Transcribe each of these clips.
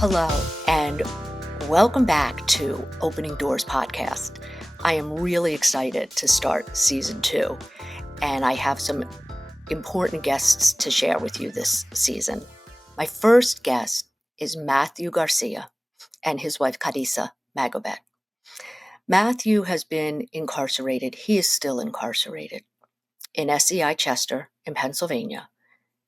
Hello, and welcome back to Opening Doors Podcast. I am really excited to start season 2, and I have some important guests to share with you this season. My first guest is Matthew Garcia and his wife Carisia Magobet. Matthew has been incarcerated. He is still incarcerated in SCI Chester in Pennsylvania.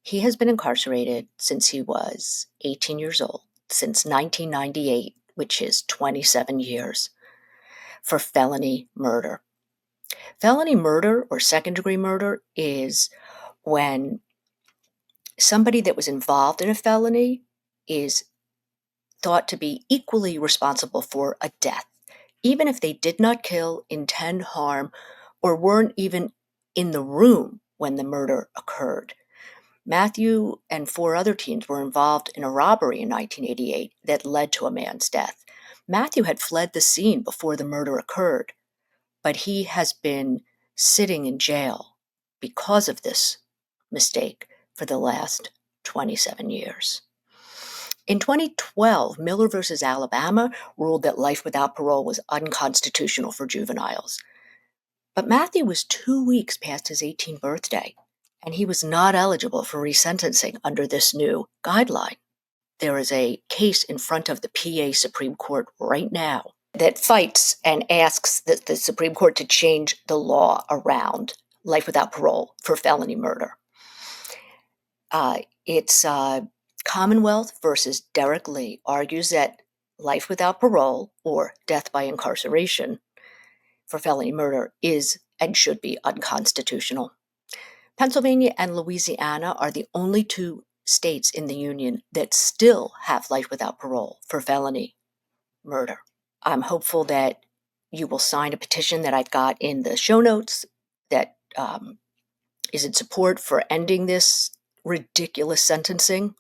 He has been incarcerated since he was 18 years old. Since 1998, which is 27 years, for felony murder. Felony murder or second-degree murder is when somebody that was involved in a felony is thought to be equally responsible for a death, even if they did not kill, intend harm, or weren't even in the room when the murder occurred. Matthew and 4 other teens were involved in a robbery in 1988 that led to a man's death. Matthew had fled the scene before the murder occurred, but he has been sitting in jail because of this mistake for the last 27 years. In 2012, Miller v. Alabama ruled that life without parole was unconstitutional for juveniles. But Matthew was 2 weeks past his 18th birthday, and he was not eligible for resentencing under this new guideline. There is a case in front of the PA Supreme Court right now that fights and asks the Supreme Court to change the law around life without parole for felony murder. It's Commonwealth versus Derek Lee argues that life without parole or death by incarceration for felony murder is and should be unconstitutional. Pennsylvania and Louisiana are the only 2 states in the Union that still have life without parole for felony murder. I'm hopeful that you will sign a petition that I've got in the show notes that is in support for ending this ridiculous sentencing.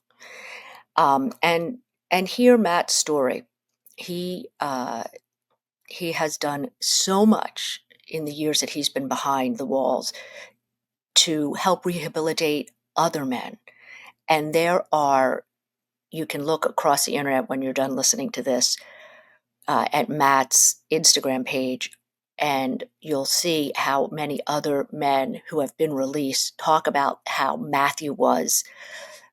And hear Matt's story. He has done so much in the years that he's been behind the walls to help rehabilitate other men. And you can look across the internet when you're done listening to this at Matt's Instagram page, and you'll see how many other men who have been released talk about how Matthew was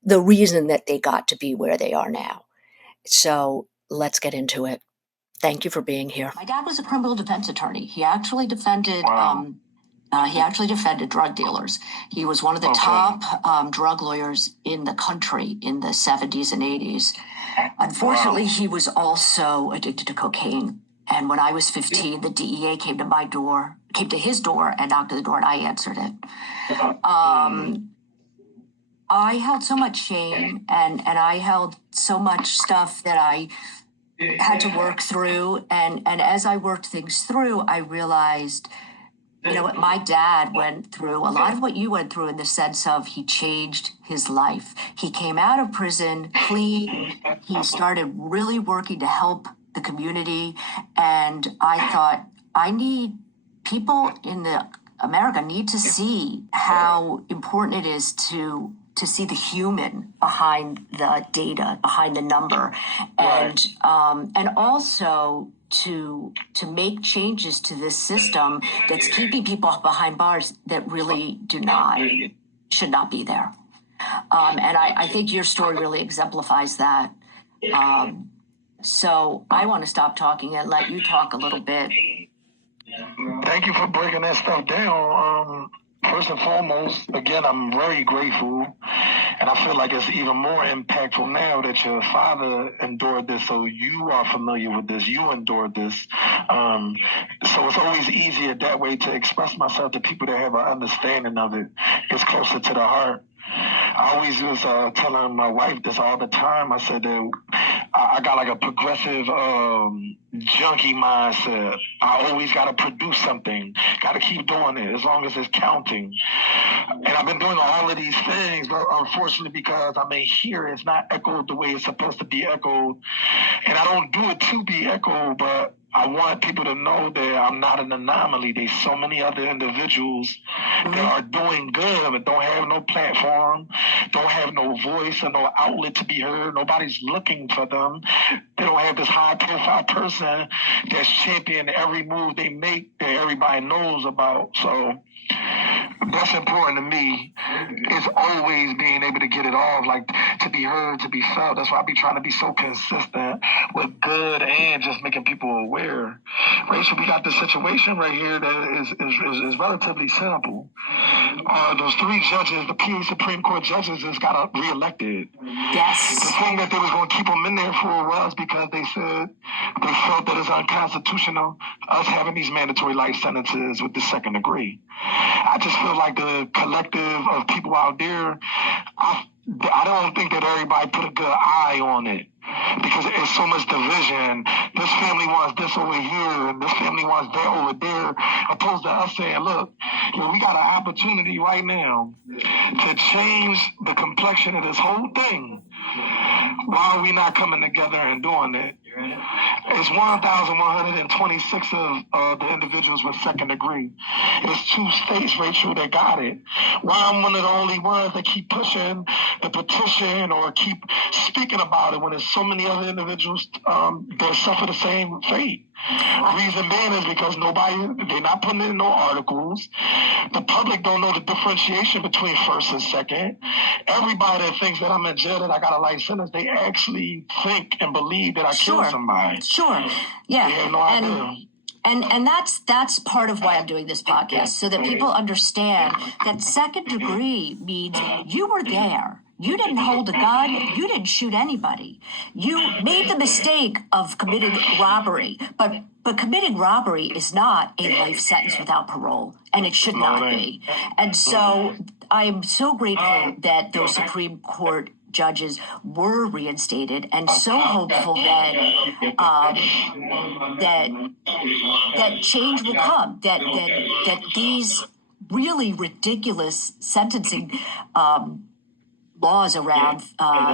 the reason that they got to be where they are now. So let's get into it. Thank you for being here. My dad was a criminal defense attorney. He actually defended drug dealers. He was one of the top drug lawyers in the country in the 70s and 80s. Unfortunately, he was also addicted to cocaine. And when I was 15, the DEA came to his door and knocked at the door, and I answered it. I held so much shame and I held so much stuff that I had to work through. And as I worked things through, I realized, what my dad went through, a lot of what you went through in the sense of he changed his life. He came out of prison clean. He started really working to help the community. And I thought, people in America need to see how important it is to see the human behind the data, behind the number, and also to make changes to this system that's keeping people behind bars that really should not be there. And I think your story really exemplifies that. So I want to stop talking and let you talk a little bit. Thank you for breaking that stuff down. First and foremost, again, I'm very grateful, and I feel like it's even more impactful now that your father endured this, so you are familiar with this, you endured this. So it's always easier that way to express myself to people that have an understanding of it. It's closer to the heart. I always was telling my wife this all the time. I said that I got like a progressive junkie mindset. I always got to produce something. Got to keep doing it as long as it's counting. And I've been doing all of these things, but unfortunately, because I may hear it's not echoed the way it's supposed to be echoed. And I don't do it to be echoed, but I want people to know that I'm not an anomaly. There's so many other individuals that are doing good but don't have no platform, don't have no voice or no outlet to be heard. Nobody's looking for them. They don't have this high-profile person that's championing every move they make that everybody knows about. So that's important to me. It's always being able to get it off, like to be heard, to be felt. That's why I be trying to be so consistent with good and just making people aware. Rachel, we got this situation right here that is relatively simple. Those three judges, the PA Supreme Court judges, just got reelected. Yes. The thing that they was going to keep them in there for was because they said they felt that it's unconstitutional, us having these mandatory life sentences with the second degree. I just feel like the collective of people out there, I don't think that everybody put a good eye on it because it's so much division. This family wants this over here and this family wants that over there, opposed to us saying, look, we got an opportunity right now to change the complexion of this whole thing. Why are we not coming together and doing it? It's 1,126 of the individuals with second degree. It's 2 states, Rachel, that got it. Why I'm one of the only ones that keep pushing the petition or keep speaking about it when there's so many other individuals that suffer the same fate? Reason being is because they're not putting in no articles. The public don't know the differentiation between first and second. Everybody that thinks that I'm in jail, that I got a life sentence, they actually think and believe that I killed somebody. Sure. Yeah. They have no idea. And that's part of why I'm doing this podcast, so that people understand that second degree means you were there. You didn't hold a gun. You didn't shoot anybody. You made the mistake of committing robbery, but committing robbery is not a life sentence without parole, and it should not be. And so I am so grateful that those Supreme Court judges were reinstated, and so hopeful that that change will come. That these really ridiculous sentencing laws around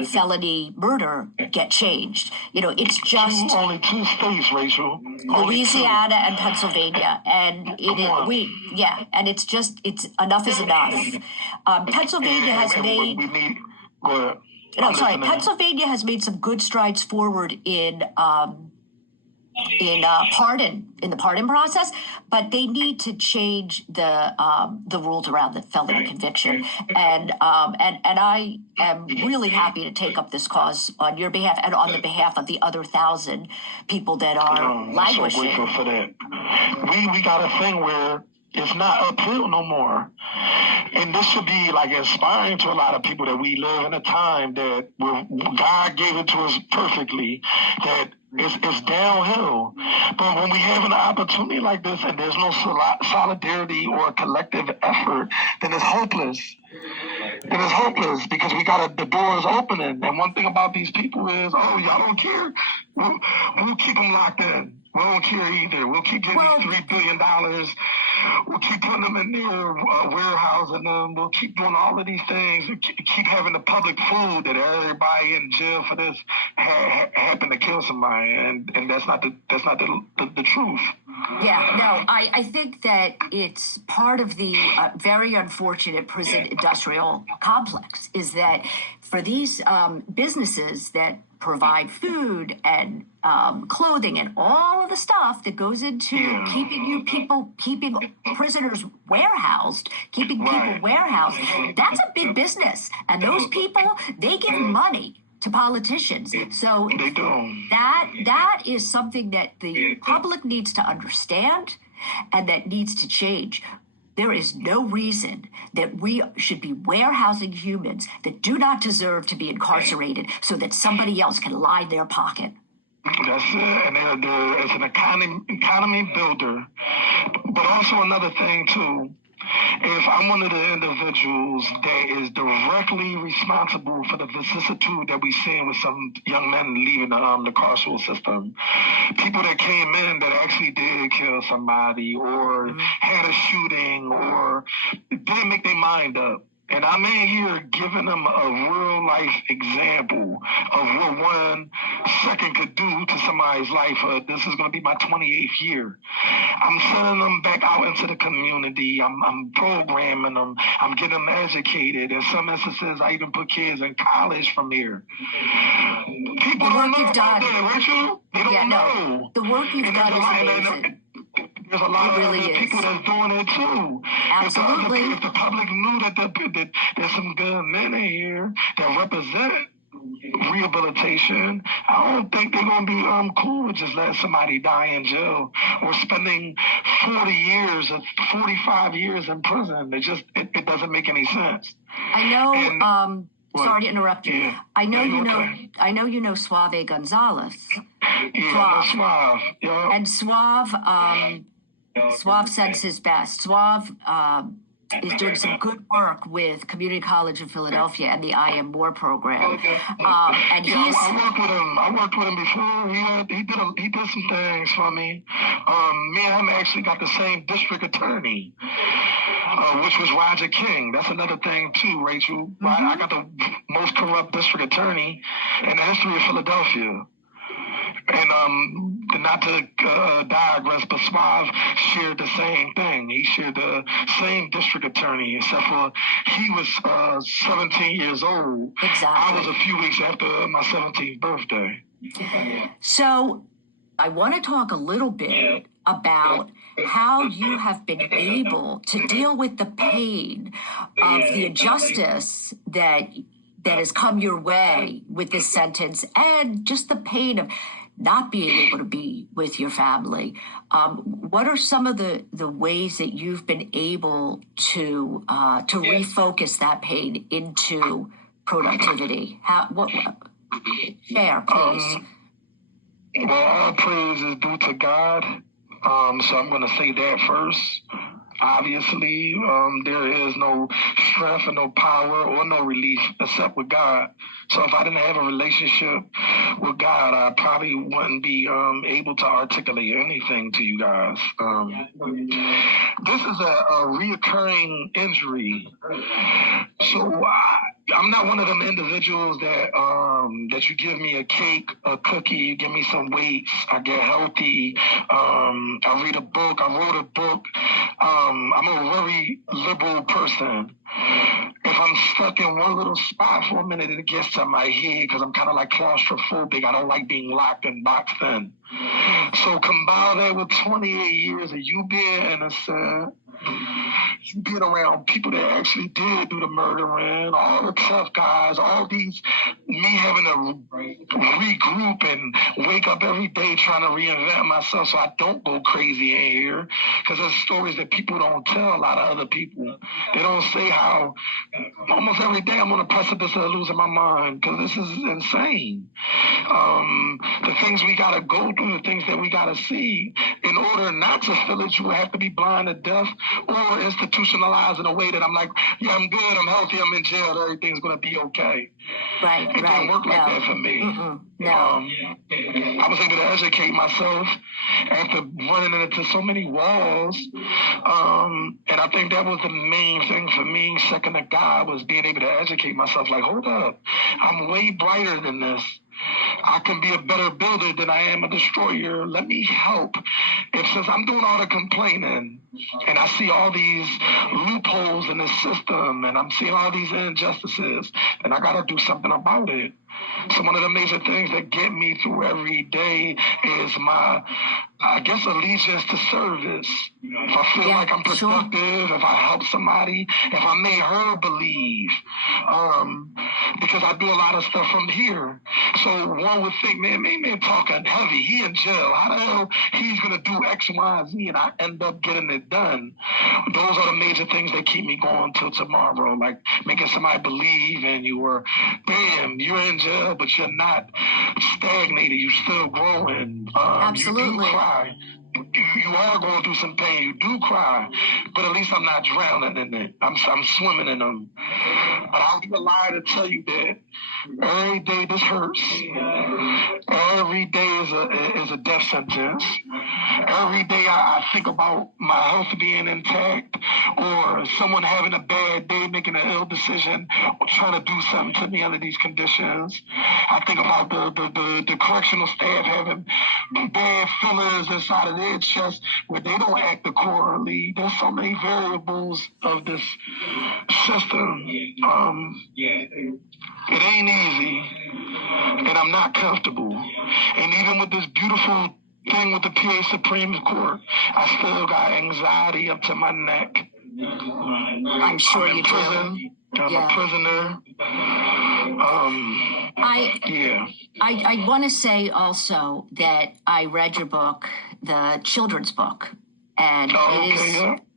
felony murder get changed. It's just only 2 states, Rachel. Louisiana and Pennsylvania, and and it's enough is enough. Pennsylvania has made. Pennsylvania has made some good strides forward in the pardon process, but they need to change the rules around the felony conviction. And I am really happy to take up this cause on your behalf and on the behalf of the other 1,000 people that are languishing. I'm so grateful for that. We got a thing where it's not uphill no more. And this should be like inspiring to a lot of people that we live in a time that God gave it to us perfectly, that it's downhill. But when we have an opportunity like this and there's no solidarity or collective effort, then it's hopeless. It is hopeless because we got the doors opening. And one thing about these people is, y'all don't care? We'll keep them locked in. We don't care either. We'll keep giving these $3 billion. We'll keep putting them in there, warehousing them. We'll keep doing all of these things. We'll keep having the public food that everybody in jail for this happened to kill somebody, and that's not the truth. Yeah, no, I think that it's part of the very unfortunate prison industrial complex is that for these businesses that provide food and clothing and all of the stuff that goes into keeping prisoners warehoused, keeping people warehoused. That's a big business. And those people, they give money to politicians. So that is something that the public needs to understand and that needs to change. There is no reason that we should be warehousing humans that do not deserve to be incarcerated so that somebody else can line their pocket. That's it. And it's an economy builder. But also another thing, too, if I'm one of the individuals that is directly responsible for the vicissitude that we're seeing with some young men leaving the carceral system, people that came in that actually did kill somebody or had a shooting or didn't make their mind up, And I'm in here giving them a real life example of what 1 second could do to somebody's life. This is going to be my 28th year. I'm sending them back out into the community. I'm programming them. I'm getting them educated. In some instances, I even put kids in college from here. People don't know about that, Rachel. They don't know. The work you've done is amazing. There's a lot of other people that's doing it too. Absolutely. If the public knew that there's some good men in here that represent rehabilitation, I don't think they're gonna be cool with just letting somebody die in jail or spending 40 years or 45 years in prison. It doesn't make any sense. I know. And, sorry to interrupt you. Yeah. I know you know Suave Gonzalez. Yeah, Suave. Yeah. And Suave sends his best. Suave is doing some good work with Community College of Philadelphia and the I Am More program. And I worked with him before. He did some things for me. Me and him actually got the same district attorney, which was Roger King. That's another thing too, Rachel. Mm-hmm. I got the most corrupt district attorney in the history of Philadelphia. And not to digress, but Suave shared the same thing. He shared the same district attorney, except for he was 17 years old. Exactly. I was a few weeks after my 17th birthday. So I want to talk a little bit about how you have been able to deal with the pain of the injustice that has come your way with this sentence, and just the pain of not being able to be with your family. What are some of the ways that you've been able to refocus that pain into productivity? Share, please. Well, all praise is due to God. So I'm going to say that first. Obviously, there is no strength and no power or no relief except with God. So if I didn't have a relationship with God, I probably wouldn't be able to articulate anything to you guys. This is a reoccurring injury. So I'm not one of them individuals that you give me a cake, a cookie, you give me some weights, I get healthy. I read a book, I wrote a book. I'm a very liberal person. If I'm stuck in one little spot for a minute, it gets to my head because I'm kind of like claustrophobic. I don't like being locked and boxed in. So combine that with 28 years of you being innocent, you being around people that actually did do the murdering, all the tough guys, all these, me having to regroup and wake up every day trying to reinvent myself so I don't go crazy in here. Because there's stories that people don't tell a lot of other people. They don't say how almost every day I'm on the precipice of losing my mind because this is insane. The things we got to go through, the things that we got to see, in order not to feel it, you have to be blind to death or institutionalized in a way that I'm like, yeah, I'm good, I'm healthy, I'm in jail, everything's going to be okay. Right, it didn't work like that for me. No. I was able to educate myself after running into so many walls. And I think that was the main thing for me, second to God, was being able to educate myself. Like, hold up, I'm way brighter than this. I can be a better builder than I am a destroyer. Let me help. Since I'm doing all the complaining and I see all these loopholes in the system and I'm seeing all these injustices, then I got to do something about it. So one of the major things that get me through every day is my, I guess, allegiance to service. If I feel like I'm productive, if I help somebody, if I made her believe, because I do a lot of stuff from here. So one would think, man talking heavy, he in jail. How the hell he's going to do X, Y, and Z, and I end up getting it done? Those are the major things that keep me going till tomorrow, like making somebody believe in you, or damn, you're in jail, but you're not stagnated, you're still growing. Absolutely. You do cry. You are going through some pain. You do cry, but at least I'm not drowning in it. I'm swimming in them. But I'll be a lie to tell you that Every day this hurts. Every day is a death sentence. Every day I think about my health being intact, or someone having a bad day, making an ill decision, or trying to do something to me under these conditions. I think about the correctional staff having bad feelings inside of their chest where they don't act accordingly. There's so many variables of this system. It ain't easy, and I'm not comfortable. And even with this beautiful thing with the PA Supreme Court, I still got anxiety up to my neck. I'm sure you do. I'm a prisoner. I want to say also that I read your book, the children's book, and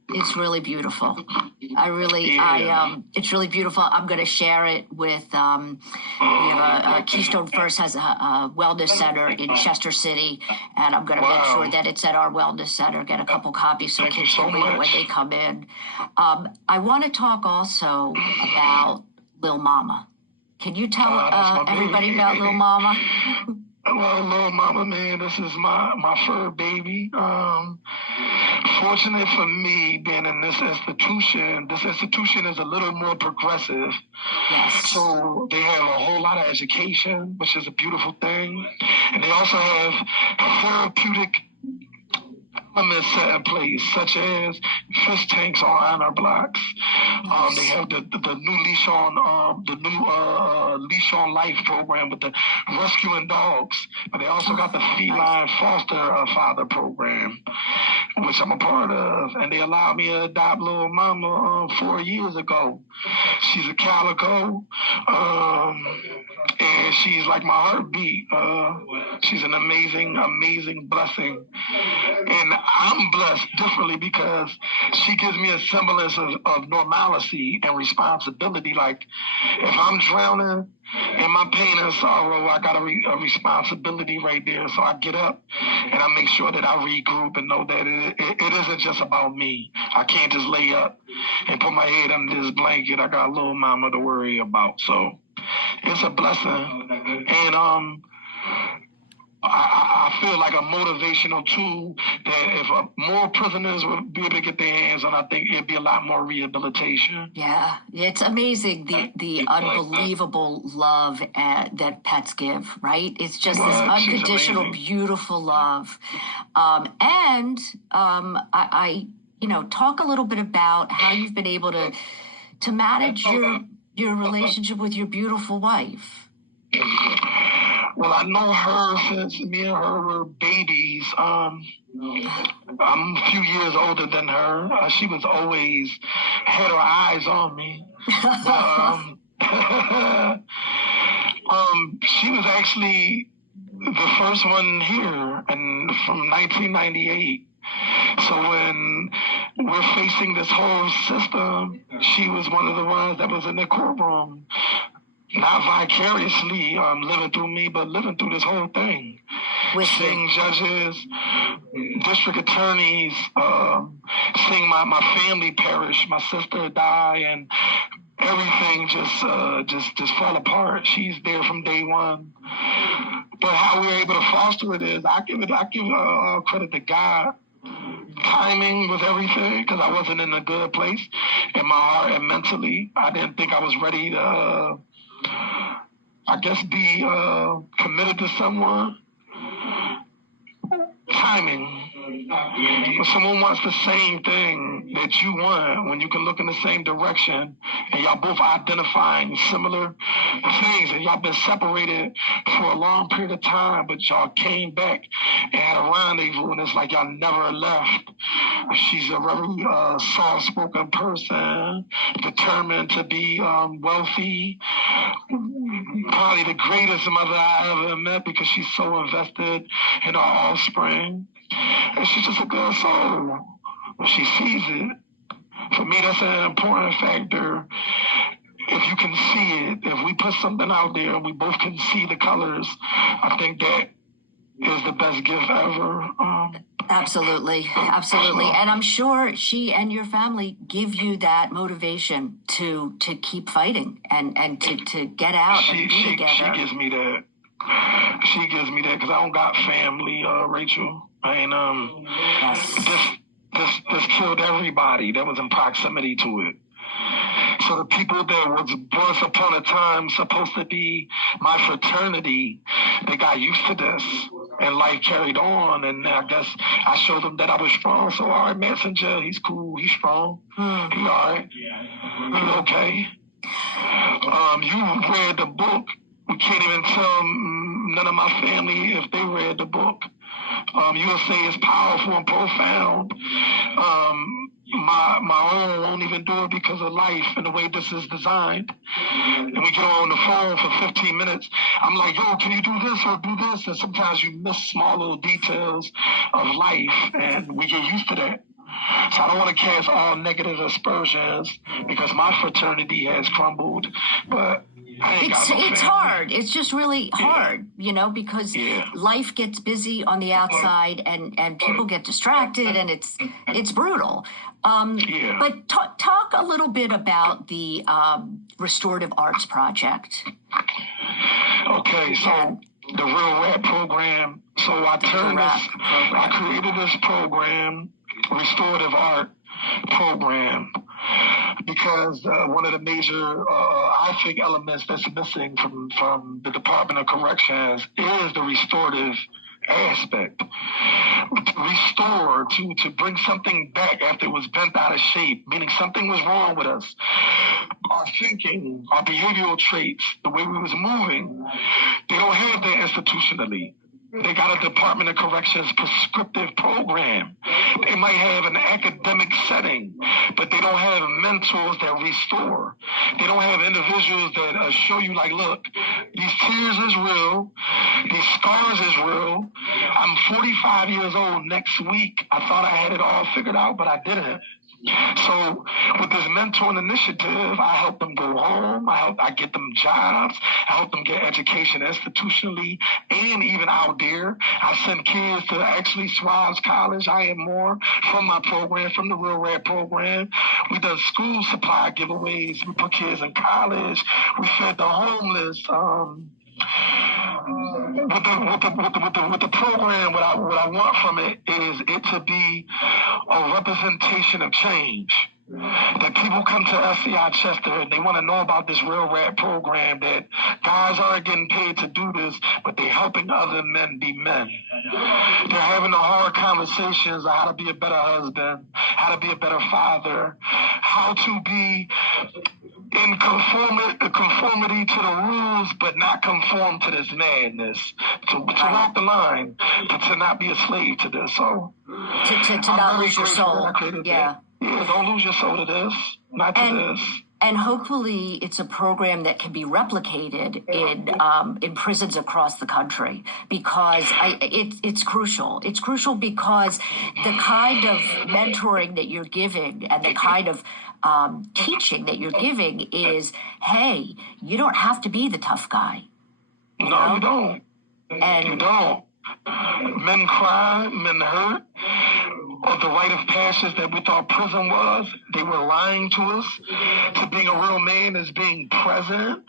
it's really beautiful. It's really beautiful. I'm going to share it with, we have a Keystone First has a wellness center in Chester City, and I'm going to make sure that it's at our wellness center, get a couple copies so kids can read it when they come in. I want to talk also about Lil Mama. Can you tell everybody about Lil Mama? Well, Lil Mama, man, this is my fur baby. Fortunate for me, being in this institution is a little more progressive. Yes. So they have a whole lot of education, which is a beautiful thing. And they also have therapeutic elements set in place, such as fish tanks on our blocks. They have the new leash on life program with the rescuing dogs, but they also got the feline foster father program, which I'm a part of, and they allowed me to adopt Lil Mama 4 years ago. She's a calico, and she's like my heartbeat. She's an amazing blessing, and I'm blessed differently because she gives me a semblance of normalcy and responsibility. Like, if I'm drowning in my pain and sorrow, I got a responsibility right there. So I get up and I make sure that I regroup and know that it isn't just about me. I can't just lay up and put my head under this blanket. I got a Little Mama to worry about. So it's a blessing. And I feel like a motivational tool that if more prisoners would be able to get their hands on, I think it'd be a lot more rehabilitation. Yeah, it's amazing the unbelievable love that pets give, right? It's just this unconditional, beautiful love. I talk a little bit about how you've been able to manage your relationship with your beautiful wife. Well, I know her since me and her were babies. I'm a few years older than her. She was always had her eyes on me. She was actually the first one here, and from 1998. So when we're facing this whole system, she was one of the ones that was in the courtroom. Not vicariously living through me, but living through this whole thing. Seeing judges, district attorneys, seeing my family perish, my sister die, and everything just fall apart. She's there from day one. But how we were able to foster it is, I give credit to God. Timing with everything, because I wasn't in a good place in my heart and mentally. I didn't think I was ready to be committed to someone. Timing. When someone wants the same thing that you want, when you can look in the same direction, and y'all both identifying similar things, and y'all been separated for a long period of time, but y'all came back and had a rendezvous, and it's like y'all never left. She's a very soft-spoken person, determined to be wealthy, probably the greatest mother I ever met because she's so invested in her offspring. And she's just a good soul. When she sees it, for me, that's an important factor. If you can see it, if we put something out there and we both can see the colors, I think that is the best gift ever. Absolutely. And I'm sure she and your family give you that motivation to keep fighting and to get out and be together. She gives me that. She gives me that because I don't got family, Rachel. This killed everybody that was in proximity to it. So the people that was once upon a time supposed to be my fraternity, they got used to this, and life carried on. And I guess I showed them that I was strong. So all right, Messenger, he's cool, he's strong, he all right, he okay. You read the book. We can't even tell none of my family if they read the book. You'll say it's powerful and profound. My own won't even do it because of life and the way this is designed. And we get on the phone for 15 minutes. I'm like, yo, can you do this or do this? And sometimes you miss small little details of life, and we get used to that. So I don't want to cast all negative aspersions because my fraternity has crumbled, but it's hard. It's just really hard, because life gets busy on the outside and people get distracted, and it's brutal. But talk a little bit about the Restorative Arts Project. Okay, so the Real Rap program. So I created this program, Restorative Art Program, because one of the major, I think, elements that's missing from the Department of Corrections is the restorative aspect. To restore, to bring something back after it was bent out of shape, meaning something was wrong with us. Our thinking, our behavioral traits, the way we was moving, they don't have that institutionally. They got a Department of Corrections prescriptive program. They might have an academic setting, but they don't have mentors that restore. They don't have individuals that show you, like, look, these tears is real, these scars is real. I'm 45 years old next week. I thought I had it all figured out, but I didn't. So with this mentoring initiative, I help them go home. I get them jobs. I help them get education institutionally and even out there. I send kids to actually Swab's College. I am more from my program, from the Real Rap program. We done school supply giveaways. We put kids in college. We fed the homeless. With the program, what I want from it is it to be a representation of change. That people come to SCI Chester and they want to know about this Real Rap program, that guys aren't getting paid to do this, but they're helping other men be men. They're having the hard conversations on how to be a better husband, how to be a better father, how to be in conformity to the rules, but not conform to this madness. To walk the line, but to not be a slave to this. So to not lose your soul. Yeah, don't lose your soul to this, not to this. And hopefully it's a program that can be replicated in prisons across the country, because it's crucial. It's crucial because the kind of mentoring that you're giving and the kind of teaching that you're giving is, hey, you don't have to be the tough guy. You don't. And you don't. Men cry, men hurt. Or the rite of passage that we thought prison was, they were lying to us. To being a real man is being present,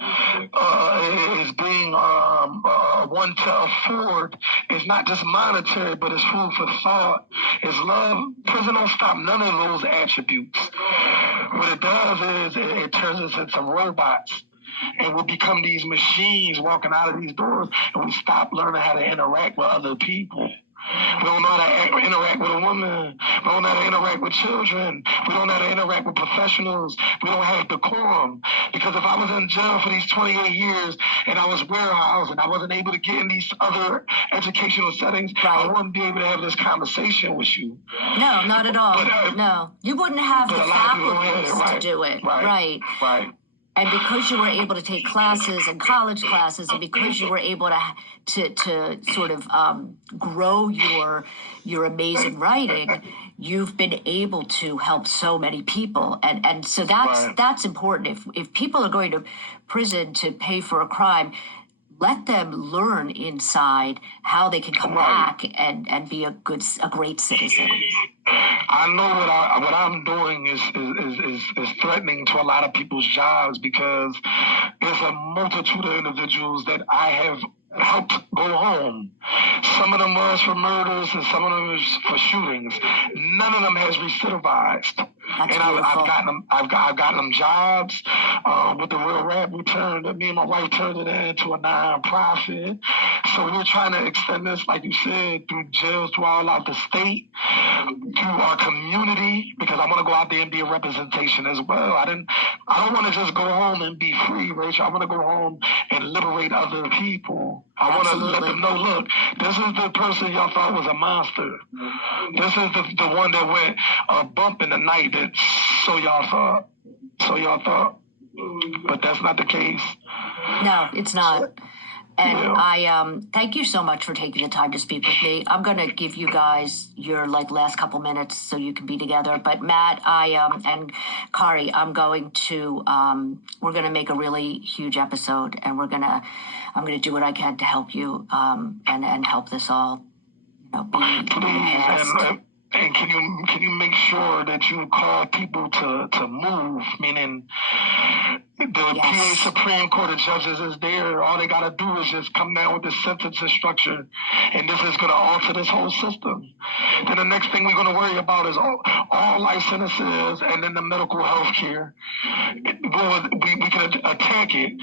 is being one to afford. It's not just monetary, but it's food for thought. It's love. Prison don't stop none of those attributes. What it does is it turns us into robots. And we become these machines walking out of these doors, and we stop learning how to interact with other people. We don't know how to interact with a woman. We don't know how to interact with children. We don't know how to interact with professionals. We don't have decorum. Because if I was in jail for these 28 years and I was warehoused and I wasn't able to get in these other educational settings, I wouldn't be able to have this conversation with you. No, not at all. But, no. You wouldn't have the faculties to do it. Right. And because you were able to take classes and college classes, and because you were able to sort of grow your amazing writing, you've been able to help so many people. And so that's important. If people are going to prison to pay for a crime, let them learn inside how they can come back and be a great citizen. I know what I'm doing is threatening to a lot of people's jobs, because there's a multitude of individuals that I have helped go home. Some of them was for murders and some of them was for shootings. None of them has recidivized. That's and I've gotten them jobs. With the Real Rap, me and my wife turned it into a non-profit. So we're trying to extend this, like you said, through jails throughout the state, through our community, because I want to go out there and be a representation as well. I don't want to just go home and be free, Rachel. I want to go home and liberate other people. I want to let them know, look, this is the person y'all thought was a monster. This is the one that went bump in the night that so y'all thought. But that's not the case. No, it's not. And I thank you so much for taking the time to speak with me. I'm going to give you guys your last couple minutes so you can be together. But Matt, and Kari, I'm going to we're going to make a really huge episode, and I'm going to do what I can to help you and help this all be fast. And can you make sure that you call people to move? Meaning, the PA Supreme Court of Judges is there. All they gotta do is just come down with the sentencing structure, and this is gonna alter this whole system. Then the next thing we're gonna worry about is all life sentences, and then the medical health care. Well, we can attack it,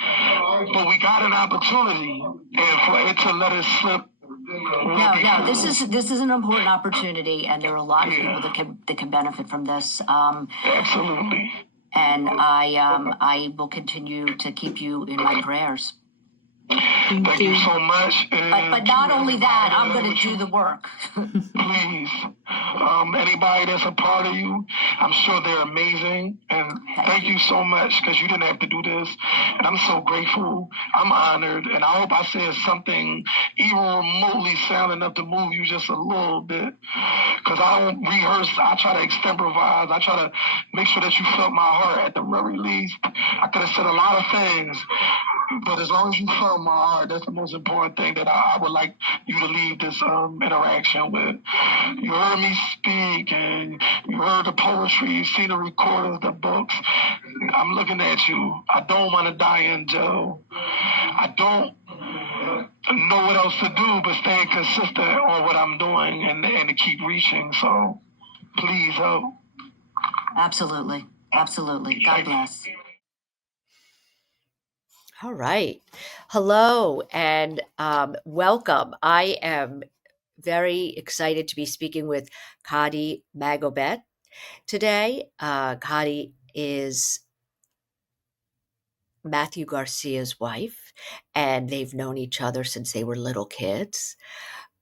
but we got an opportunity, and for it to let it slip. No, this is an important opportunity, and there are a lot of people that can benefit from this. Absolutely. And I will continue to keep you in my prayers. Thank you so much. But not only that, I'm going to do the work. Please. Anybody that's a part of you, I'm sure they're amazing. And thank you so much, because you didn't have to do this. And I'm so grateful. I'm honored. And I hope I said something even remotely sound enough to move you just a little bit. Because I don't rehearse. I try to extemporize. I try to make sure that you felt my heart at the very least. I could have said a lot of things. But as long as you felt my heart, that's the most important thing that I would like you to leave this interaction with. You heard me speak, and you heard the poetry, you seen the recordings, the books. I'm looking at you. I don't want to die in jail. I don't know what else to do but stay consistent on what I'm doing and to keep reaching. So please help. Absolutely. God bless. All right. Hello and welcome. I am very excited to be speaking with Carisia Magobet today. Carisia is Matthew Garcia's wife, and they've known each other since they were little kids.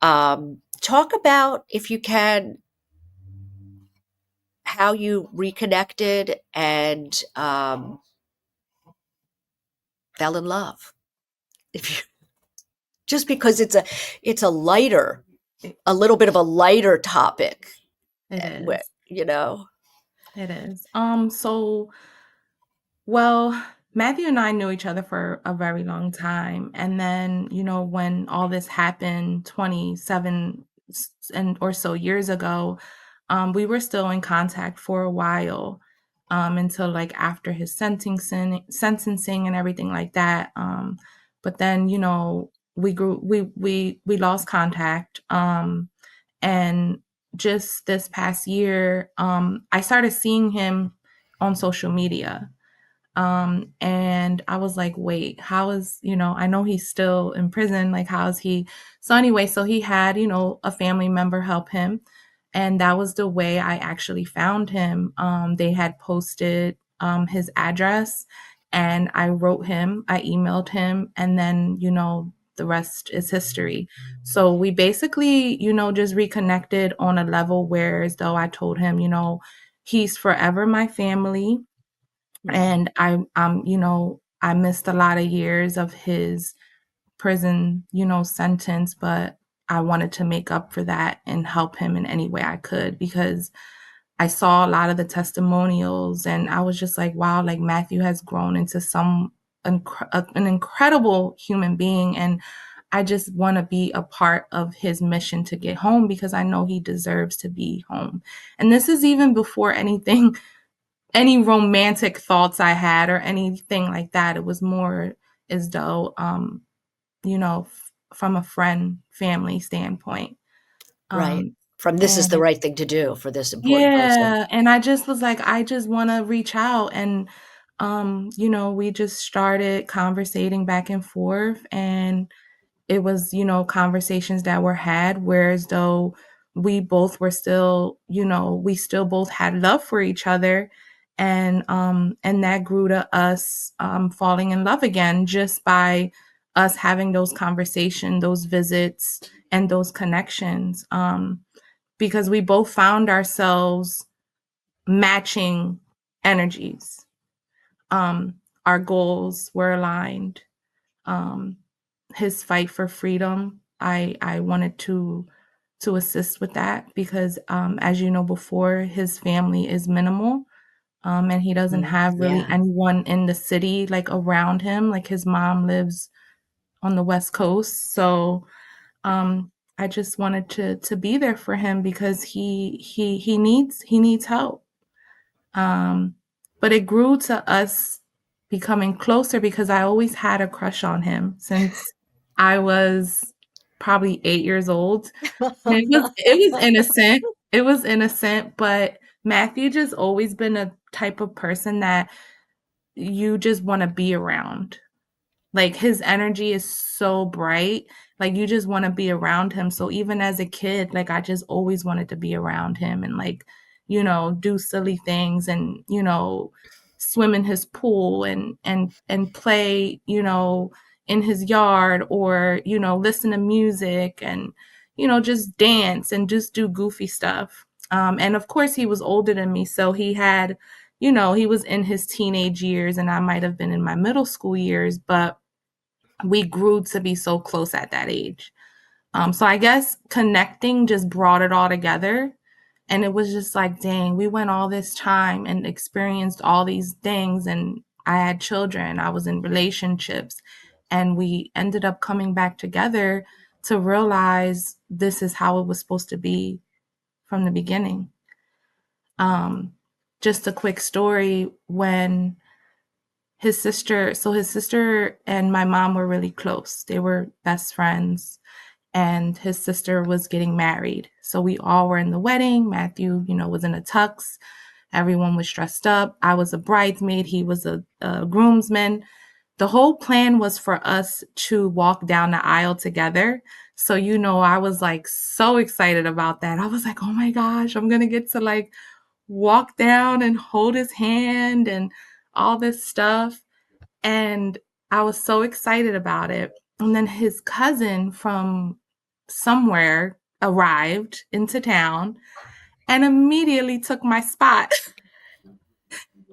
Talk about, if you can, how you reconnected and fell in love. Just because it's a lighter, a little bit of a lighter topic. It is. It is. Well, Matthew and I knew each other for a very long time. And then, when all this happened 27 or so years ago, we were still in contact for a while, until after his sentencing and everything like that. But then, we lost contact. And just this past year, I started seeing him on social media. And I was like, wait, how is, I know he's still in prison. How is he? So anyway, so he had, a family member help him. And that was the way I actually found him. They had posted his address, and I wrote him, I emailed him, and then, the rest is history. So we basically, just reconnected on a level where, as though I told him, he's forever my family. And I missed a lot of years of his prison, sentence, but I wanted to make up for that and help him in any way I could, because I saw a lot of the testimonials and I was just like, wow, Matthew has grown into an incredible human being, and I just want to be a part of his mission to get home because I know he deserves to be home. And this is even before anything, any romantic thoughts I had or anything like that. It was more as though, from a friend, family standpoint. Right. Um, From this is the and right thing to do for this important person. yeah, and I just was like, I just want to reach out. And, we just started conversating back and forth. And it was, conversations that were had, whereas though we both were still, we still both had love for each other. And that grew to us falling in love again just by us having those conversations, those visits, and those connections. Because we both found ourselves matching energies. Um, our goals were aligned. Um, his fight for freedom, I wanted to assist with that because, as you know, before, his family is minimal. And he doesn't have really Yeah. anyone in the city like around him. Like his mom lives on the West Coast, so um, I just wanted to be there for him because he needs help. Um, but it grew to us becoming closer because I always had a crush on him since I was probably 8 years old. And it was innocent. It was innocent, but Matthew just always been a type of person that you just wanna be around. Like, his energy is so bright, like, you just wanna be around him, so even as a kid, like, I just always wanted to be around him and, like, do silly things and, swim in his pool and play, in his yard or, listen to music and, just dance and just do goofy stuff. And of course, he was older than me, so he was in his teenage years and I might have been in my middle school years, but we grew to be so close at that age. So I guess connecting just brought it all together. And it was just like, dang, we went all this time and experienced all these things. And I had children, I was in relationships, and we ended up coming back together to realize this is how it was supposed to be from the beginning. Um, just a quick story when his sister and my mom were really close. They were best friends, and his sister was getting married. So we all were in the wedding. Matthew, was in a tux. Everyone was dressed up. I was a bridesmaid. He was a groomsman. The whole plan was for us to walk down the aisle together. So, I was like so excited about that. I was like, oh my gosh, I'm going to get to like walk down and hold his hand and all this stuff. And I was so excited about it. And then his cousin from somewhere arrived into town and immediately took my spot.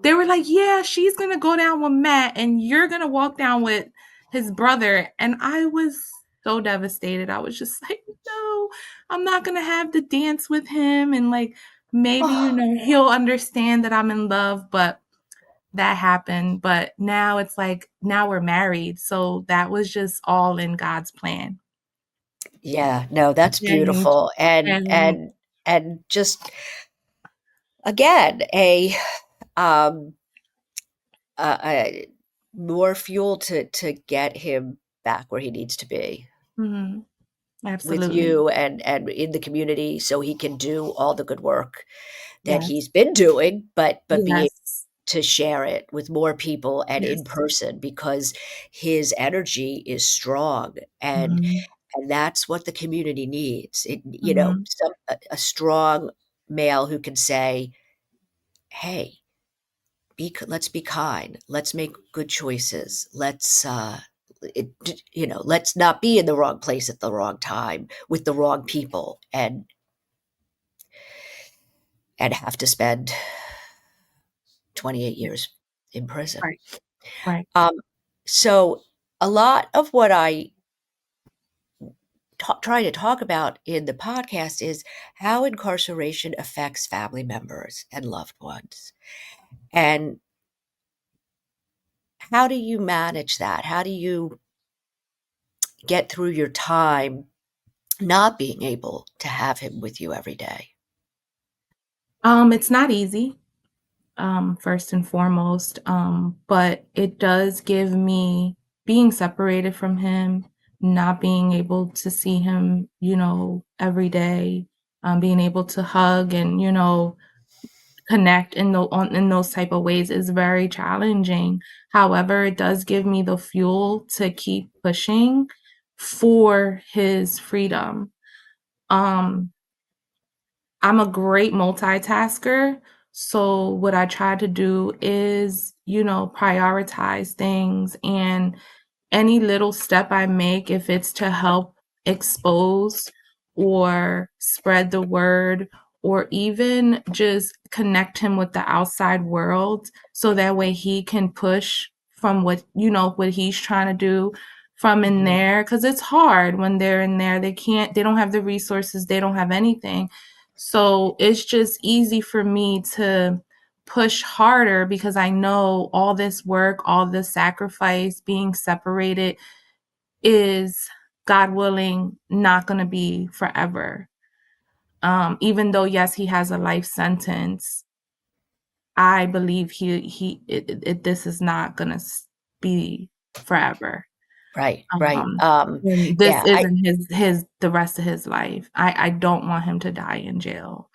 They were like, "Yeah, she's going to go down with Matt and you're going to walk down with his brother." And I was so devastated. I was just like, "No, I'm not going to have to dance with him and like maybe, Oh, he'll understand that I'm in love." But that happened, but now it's like now we're married, so that was just all in God's plan. yeah. No, that's And beautiful. And and and and just again, um more fuel to get him back where he needs to be mhm, with absolutely. you and in the community so he can do all the good work that Yes, he's been doing, but be able yes, to share it with more people and in yes. person because his energy is strong Mhm, and that's what the community needs. mhm, A strong male who can say, "Hey, let's be kind. Let's make good choices. Let's not be in the wrong place at the wrong time with the wrong people and have to spend 28 years in prison." right, right. Um, so a lot of what I try to talk about in the podcast is how incarceration affects family members and loved ones, and How do you manage that? How do you get through your time not being able to have him with you every day? It's not easy, first and foremost, but it does give me being separated from him, not being able to see him, every day, being able to hug and, connect in those type of ways is very challenging. However, it does give me the fuel to keep pushing for his freedom. Um, I'm a great multitasker. So what I try to do is, prioritize things, and any little step I make, if it's to help expose or spread the word or even just connect him with the outside world so that way he can push from what he's trying to do from in there, because it's hard when they're in there. They don't have the resources, they don't have anything. So it's just easy for me to push harder because I know all this work, all this sacrifice, being separated is, God willing, not going to be forever. Even though, yes, he has a life sentence, I believe this is not going to be forever. Right, right. And this Yeah, isn't the rest of his life. I don't want him to die in jail.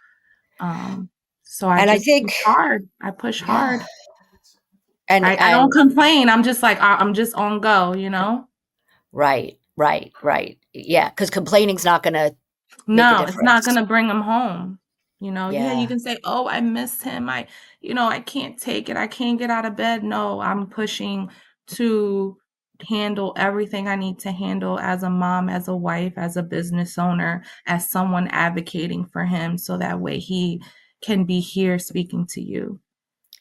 So I and I just think, push hard. I push yeah, hard. I don't and complain. I'm just like, I'm just on go. right, right, right. Yeah, because complaining's not going to make a No, it's not difference. gonna bring him home. Yeah, you Yeah, can say, "Oh, I miss him. I can't take it. I can't get out of bed." No, I'm pushing to handle everything I need to handle as a mom, as a wife, as a business owner, as someone advocating for him so that way he can be here speaking to you.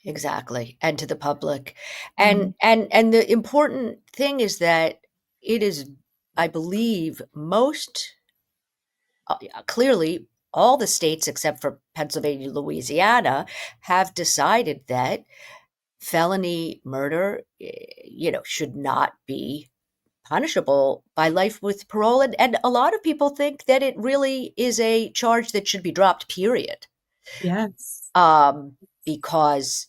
exactly. And to the public. Yeah. And the important thing is that it is, I believe, most clearly all the states except for Pennsylvania, Louisiana have decided that felony murder, should not be punishable by life with parole. And a lot of people think that it really is a charge that should be dropped, period. Yes. Um, because,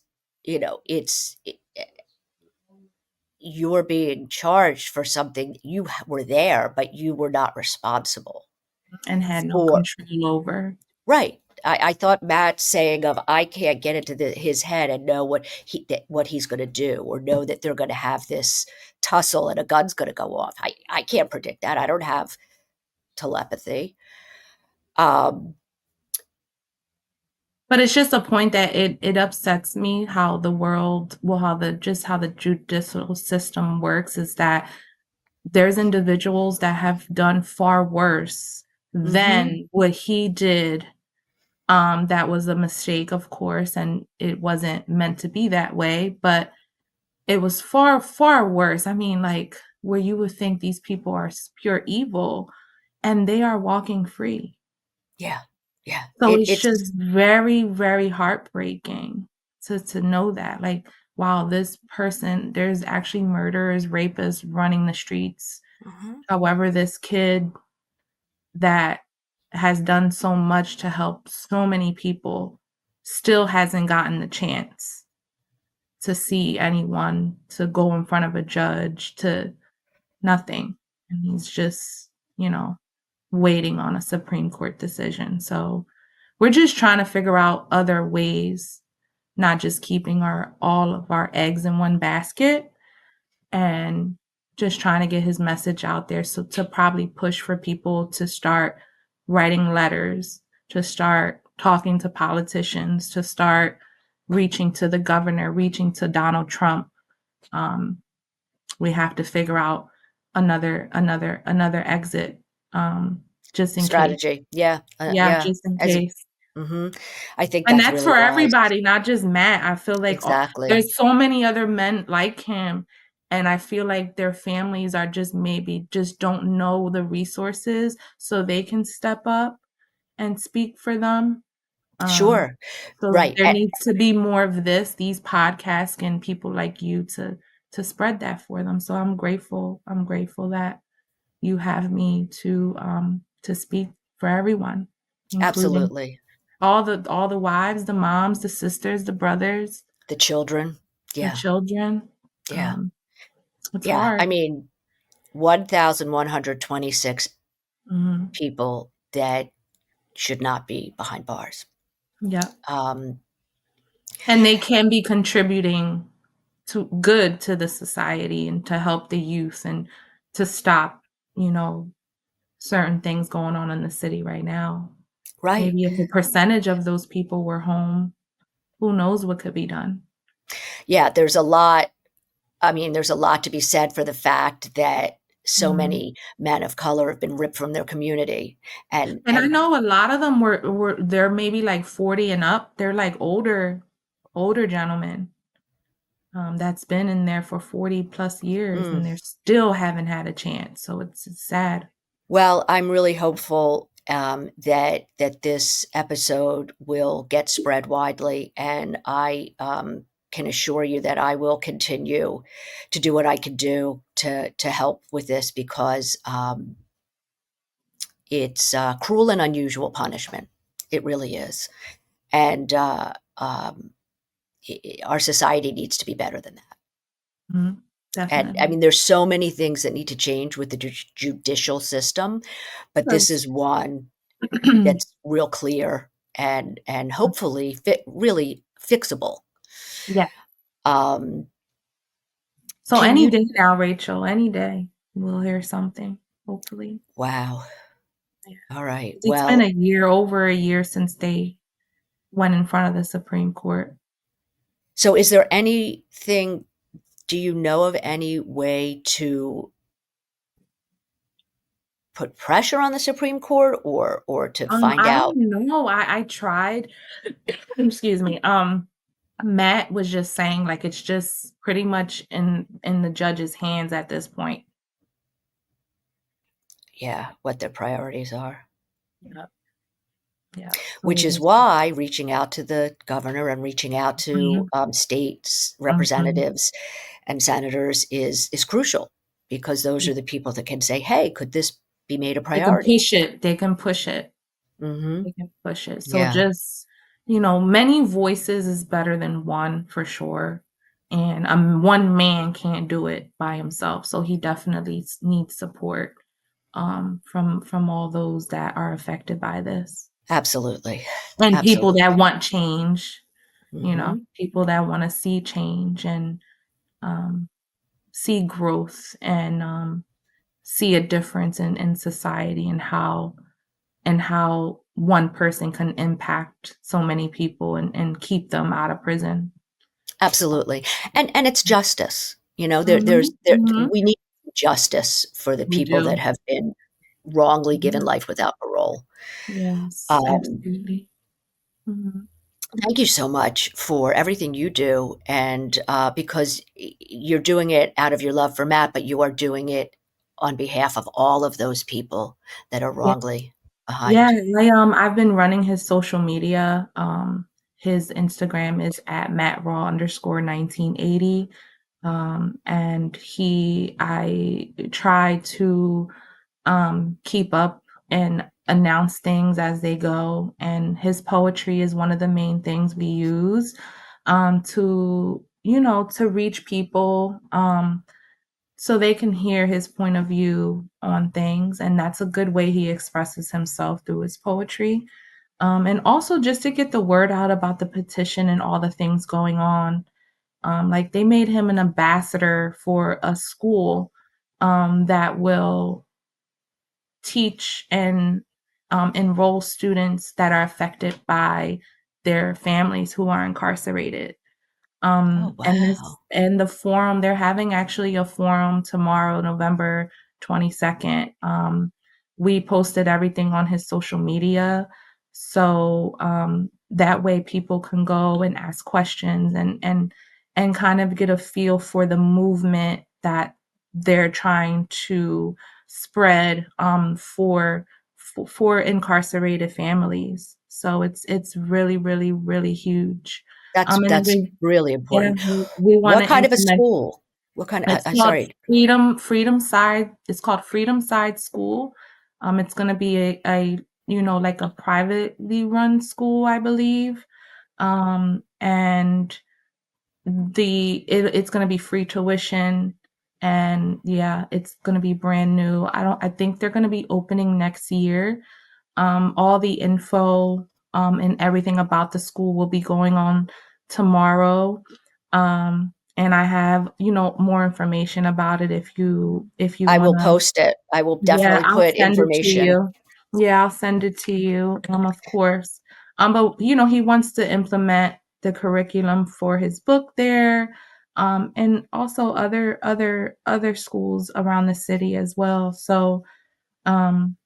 you're being charged for something you were there, but you were not responsible And had no for. control over. Right. I thought Matt's saying of I can't get into his head and know what he's going to do, or know that they're going to have this tussle and a gun's going to go off. I can't predict that. I don't have telepathy. Um, But it's just a point that it upsets me how the world, well, how the judicial system works, is that there's individuals that have done far worse mhm. than what he did. That was a mistake, of course, and it wasn't meant to be that way, but it was far, far worse. I mean, like, where you would think these people are pure evil, and they are walking free. Yeah, yeah. So it's It's just very, very heartbreaking to know that, like, wow, this person, there's actually murderers, rapists running the streets. mhm. However, this kid that has done so much to help so many people still hasn't gotten the chance to see anyone, to go in front of a judge, to nothing. And he's just, waiting on a Supreme Court decision. So we're just trying to figure out other ways, not just keeping all of our eggs in one basket, and just trying to get his message out there. So to probably push for people to start writing letters, to start talking to politicians, to start reaching to the governor, reaching to Donald Trump. Um, we have to figure out another exit, just in case. Strategy. Yeah, Yeah, yeah. just in As case. mhm. I think And that's that's really for wise. everybody, not just Matt. I feel like Exactly. there's so many other men like him, and I feel like their families are just maybe just don't know the resources so they can step up and speak for them. Um, Sure. so Right. there needs to be more of these podcasts and people like you to spread that for them. So I'm grateful. I'm grateful that you have me to speak for everyone, including Absolutely. all the wives, the moms, the sisters, the brothers, The children. the Yeah. children. Yeah. It's Yeah. hard. I mean, 1,126 Mhm. people that should not be behind bars. Yeah. Um, And they can be contributing to the society and to help the youth and to stop, you know, certain things going on in the city right now. right. Maybe if a percentage of those people were home, who knows what could be done. Yeah. There's a lot. I mean, there's a lot to be said for the fact that so Mhm. many men of color have been ripped from their community. And I know a lot of them were they're maybe like 40 and up. They're like older gentlemen that's been in there for 40 plus years mm, and they're still haven't had a chance. So it's sad. well, I'm really hopeful that this episode will get spread widely, and I can assure you that I will continue to do what I can do to help with this because it's cruel and unusual punishment. It really is, and our society needs to be better than that. Mhm. And I Definitely. mean, there's so many things that need to change with the judicial system, but this Yes. is one that's real clear and hopefully really fixable. Yeah. Um, So can any you day now, Rachel, any day we'll hear something, hopefully. wow. Yeah. All right. It's been Well, over a year since they went in front of the Supreme Court. so is there anything do you know of any way to put pressure on the Supreme Court or to find I out? don't know. I tried. Excuse me. Matt was just saying like it's just pretty much in the judge's hands at this point. Yeah, what their priorities are. Yeah. Yeah. So Which we'll is just why reaching out to the governor and reaching out to Mhm, states mhm. representatives and senators is crucial because those are the people that can say, "Hey, could this be made a They can priority?" push it. They can push it. Mhm. They can push it. So Yeah, just, many voices is better than one for sure. And one man can't do it by himself. So he definitely needs support from all those that are affected by this. absolutely. And people that Absolutely. want change, Mhm. people that want to see change and um, see growth and see a difference in society and how one person can impact so many people and keep them out of prison. Absolutely. And it's justice. You know, Mhm, mhm. we need justice for the We people that do. have been wrongly given Mhm. life without parole. Yes, Um absolutely. Mhm. Thank you so much for everything you do, and because you're doing it out of your love for Matt, but you are doing it on behalf of all of those people that are Yeah. wrongly Yeah, behind. I've been running his social media. His Instagram is at mattraw_1980. And I try to keep up and announce things as they go. And his poetry is one of the main things we use to reach people so they can hear his point of view on things. And that's a good way he expresses himself through his poetry. And also just to get the word out about the petition and all the things going on. Like they made him an ambassador for a school that will teach and enroll students that are affected by their families who are incarcerated. Oh, And wow. the forum, they're having actually a forum tomorrow, November 22nd. We posted everything on his social media. So that way people can go and ask questions and kind of get a feel for the movement that they're trying to spread for incarcerated families. So it's really, really, really huge. And That's we really yeah, important. we What wanna kind of a implement school? What kind of, It's I'm called sorry. Freedom Side. It's called Freedom Side School. It's going to be a like a privately run school, I believe. And it's going to be free tuition, and yeah, it's going to be brand new. I think they're going to be opening next year. All the info and everything about the school will be going on tomorrow. And I have, more information about it if you I will want to. post it. I will Yeah, definitely I'll put send it to information. you. Yeah, I'll send it to you, of course. But he wants to implement the curriculum for his book there, and also other schools around the city as well. So, um,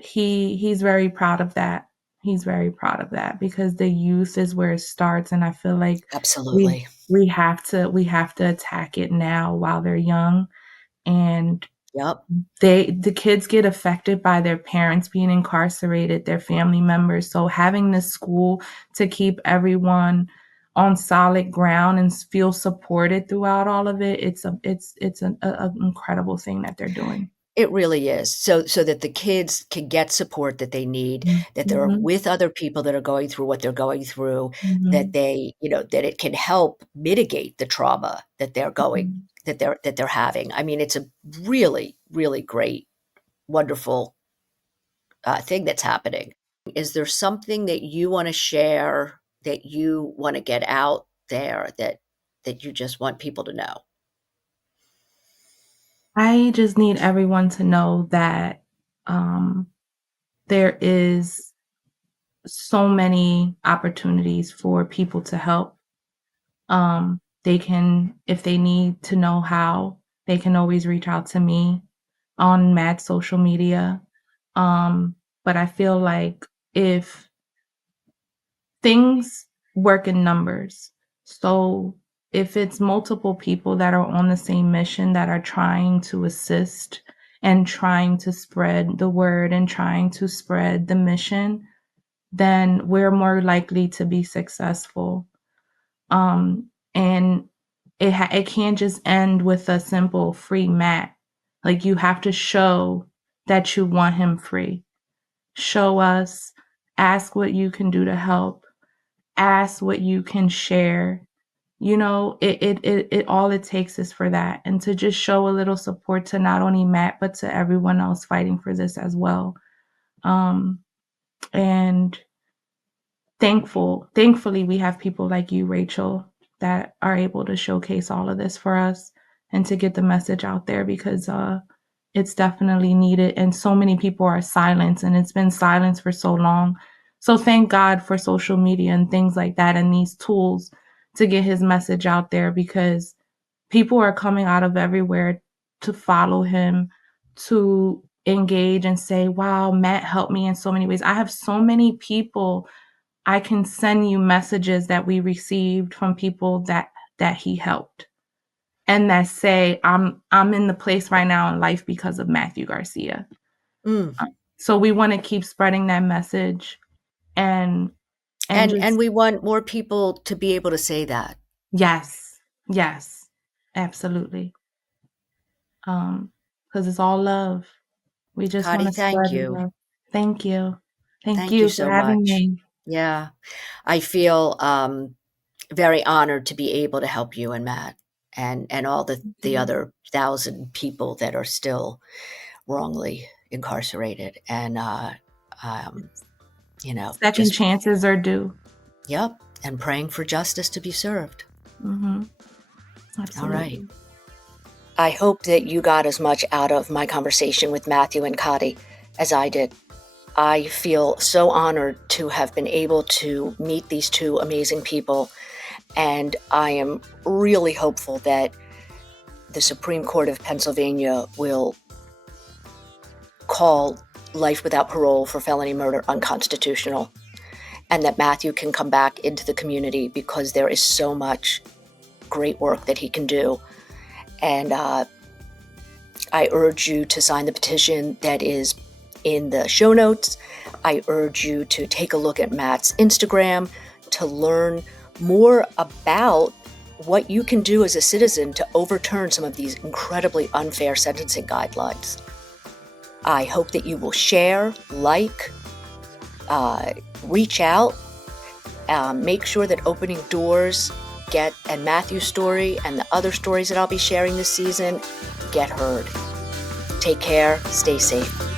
he's very proud of that. He's very proud of that because the youth is where it starts, and I feel like we Absolutely. we have to attack it now while they're young, and Yep. the kids get affected by their parents being incarcerated, their family members. So having this school to keep everyone on solid ground and feel supported throughout all of it, it's an incredible thing that they're doing. It really is. So that the kids can get support that they need, that they're Mhm, with other people that are going through what they're going through, that mhm, they, that it can help mitigate the trauma that mhm. they're having. I mean, it's a really, really great, wonderful thing that's happening. Is there something that you want to share, that you want to get out there, that you just want people to know? I just need everyone to know that um, there is so many opportunities for people to help. They can, if they need to know how, they can always reach out to me on Mad social media. But I feel like if things work in numbers, so if it's multiple people that are on the same mission that are trying to assist and trying to spread the word and trying to spread the mission, then we're more likely to be successful. And it can't just end with a simple free Matt. Like, you have to show that you want him free. Show us, ask what you can do to help, ask what you can share. It all it takes is for that, and to just show a little support to not only Matt but to everyone else fighting for this as well. Um, and thankfully, we have people like you, Rachel, that are able to showcase all of this for us and to get the message out there, because it's definitely needed. And so many people are silent, and it's been silence for so long. So thank God for social media and things like that and these tools to get his message out there, because people are coming out of everywhere to follow him, to engage and say, wow, Matt helped me in so many ways. I have so many people I can send you messages that we received from people that he helped, and that say, I'm in the place right now in life because of Matthew Garcia. Mm. So we want to keep spreading that message, and And just we want more people to be able to say that. yes, yes, absolutely. Because it's all love. We just want Connie, to thank spread the you. love. Thank you. Thank Thank you you for so having much. me. Yeah. I feel very honored to be able to help you and Matt, and all Thank the you. other 1,000 people that are still wrongly incarcerated. And um, Second just, chances are due. yep, and praying for justice to be served. Hmm. All right. Absolutely. I I hope that you got as much out of my conversation with Matthew and Kadi as I did. I feel so honored to have been able to meet these two amazing people, and I am really hopeful that the Supreme Court of Pennsylvania will call life without parole for felony murder unconstitutional, and that Matthew can come back into the community, because there is so much great work that he can do. And I urge you to sign the petition that is in the show notes. I urge you to take a look at Matt's Instagram to learn more about what you can do as a citizen to overturn some of these incredibly unfair sentencing guidelines. I hope that you will share, like, reach out, make sure that Opening Doors and Matthew's story and the other stories that I'll be sharing this season get heard. Take care, stay safe.